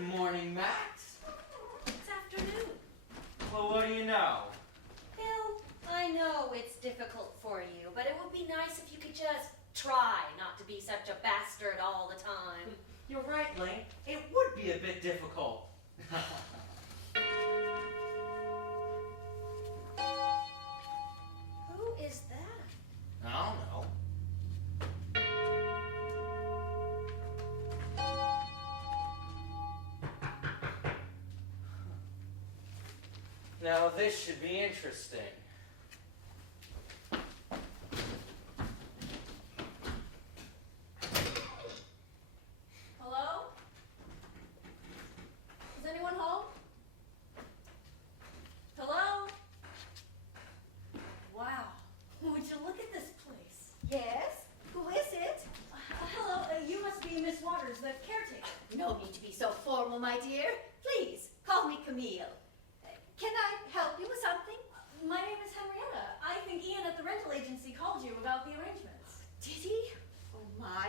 Good morning, Max. It's afternoon. Well, what do you know? Bill, I know it's difficult for you, but it would be nice if you could just try not to be such a bastard all the time. You're right, Lane. It would be a bit difficult. Who is that? I don't know. Now, this should be interesting. Hello? Is anyone home? Hello? Wow. Would you look at this place? Yes? Who is it? Hello, you must be Miss Waters, the caretaker. No need to be so formal, my dear. Please, call me Camille. Can I help you with something? My name is Henrietta. I think Ian at the rental agency called you about the arrangements. Did he? Oh my.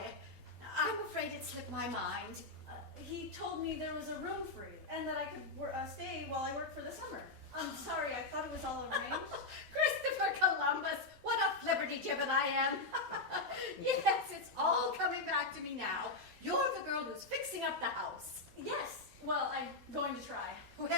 I'm afraid it slipped my mind. He told me there was a room free and that I could stay while I work for the summer. I'm sorry, I thought it was all arranged. Christopher Columbus, what a flibberty-gibbet I am. Yes, it's all coming back to me now. You're the girl who's fixing up the house. Yes, well, I'm going to try. Well,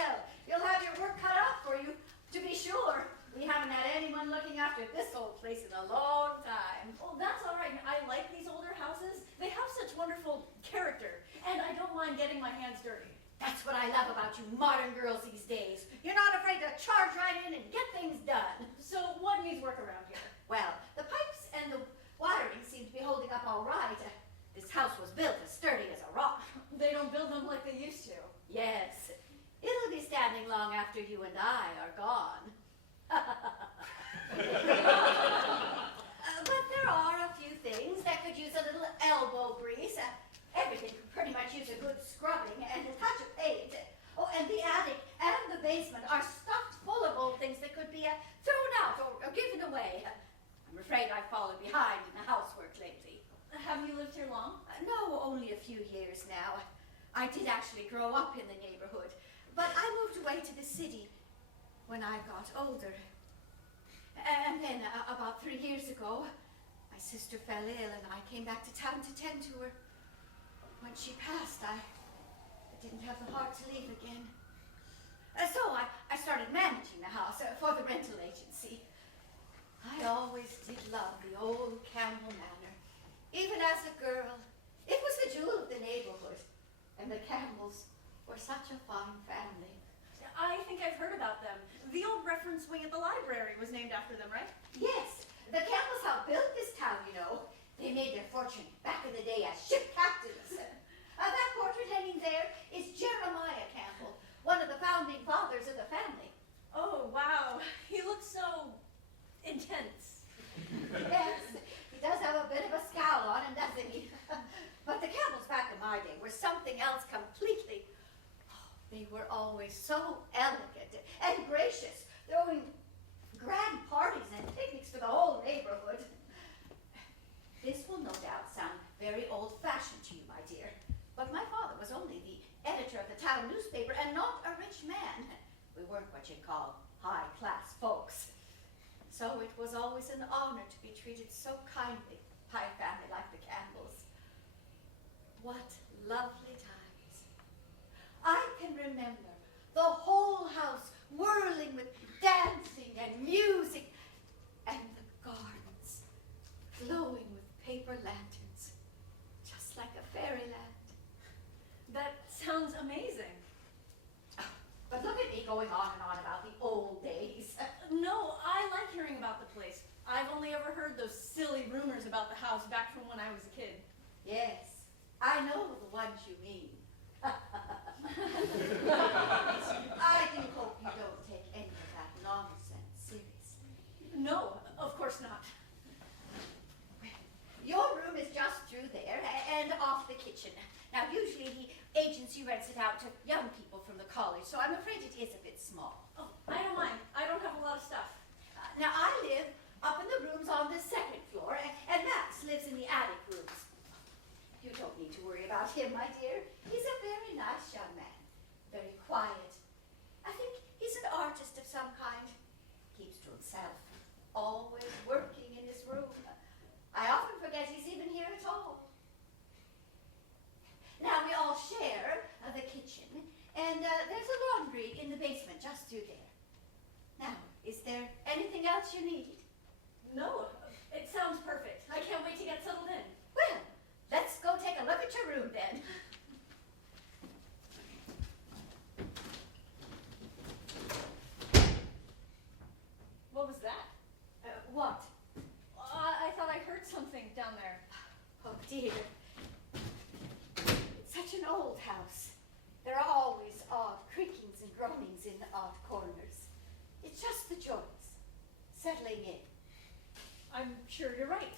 you'll have your work cut out for you, to be sure. We haven't had anyone looking after this old place in a long time. Well, that's all right. I like these older houses. They have such wonderful character, and I don't mind getting my hands dirty. That's what I love about you modern girls these days. You're not afraid to charge right in and get things done. So what needs work around here? Well, the pipes and the wiring seem to be holding up all right. This house was built as sturdy as a rock. They don't build them like they used to. Yes, it'll be standing long after you and I are gone. But there are a few things that could use a little elbow grease. Everything could pretty much use a good scrubbing and a touch of paint. Oh, and the attic and the basement are stuffed full of old things that could be thrown out or given away. I'm afraid I've fallen behind in the housework lately. Have you lived here long? No, only a few years now. I did actually grow up in the neighborhood, but I moved away to the city when I got older. And then, about 3 years ago, my sister fell ill and I came back to town to tend to her. When she passed, I didn't have the heart to leave again. So I started managing the house for the rental agency. I always did love the old Campbell Manor. Even as a girl, it was the jewel of the neighborhood. And the Campbells were such a fine family. I think I've heard about them. The old reference wing at the library was named after them, right? Yes, the Campbells have built this town, you know. They made their fortune back in the day as ship captains. That portrait hanging there is Jeremiah Campbell, one of the founding fathers of the family. Oh, wow. He looks so intense. Yes, he does have a bit of a scowl on him, doesn't he? But the Campbells back in my day were something else completely. Oh, they were always so elegant and gracious, throwing grand parties and picnics for the whole neighborhood. This will no doubt sound very old-fashioned to you, my dear, but my father was only the editor of the town newspaper and not a rich man. We weren't what you'd call high-class folks. So it was always an honor to be treated so kindly by a family like the Campbells. What lovely times. I can remember the whole house whirling with dancing and music, and the gardens glowing with paper lanterns, just like a fairyland. That sounds amazing. But look at me going on and on about the old days. No, I like hearing about the place. I've only ever heard those silly rumors about the house back from when I was a kid. Yes, I know the ones you mean. I do hope you don't take any of that nonsense seriously. No, of course not. Your room is just through there and off the kitchen. Now, usually the agency rents it out to young people from the college, so I'm afraid it is a bit small. Oh, I don't mind. I don't have a lot of stuff. Now, I live up in the rooms on the second floor, and Max lives in the attic rooms. You don't need to worry about him, my dear. He's a very nice young man. himself, always working in his room. I often forget he's even here at all. Now we all share the kitchen, and there's a laundry in the basement just through there. Now, is there anything else you need? No, it sounds perfect. I can't wait to get settled in. Well, let's go take a look at your room then. What was that? What? I thought I heard something down there. Oh dear. It's such an old house. There are always odd creakings and groanings in the odd corners. It's just the joys, settling in. I'm sure you're right.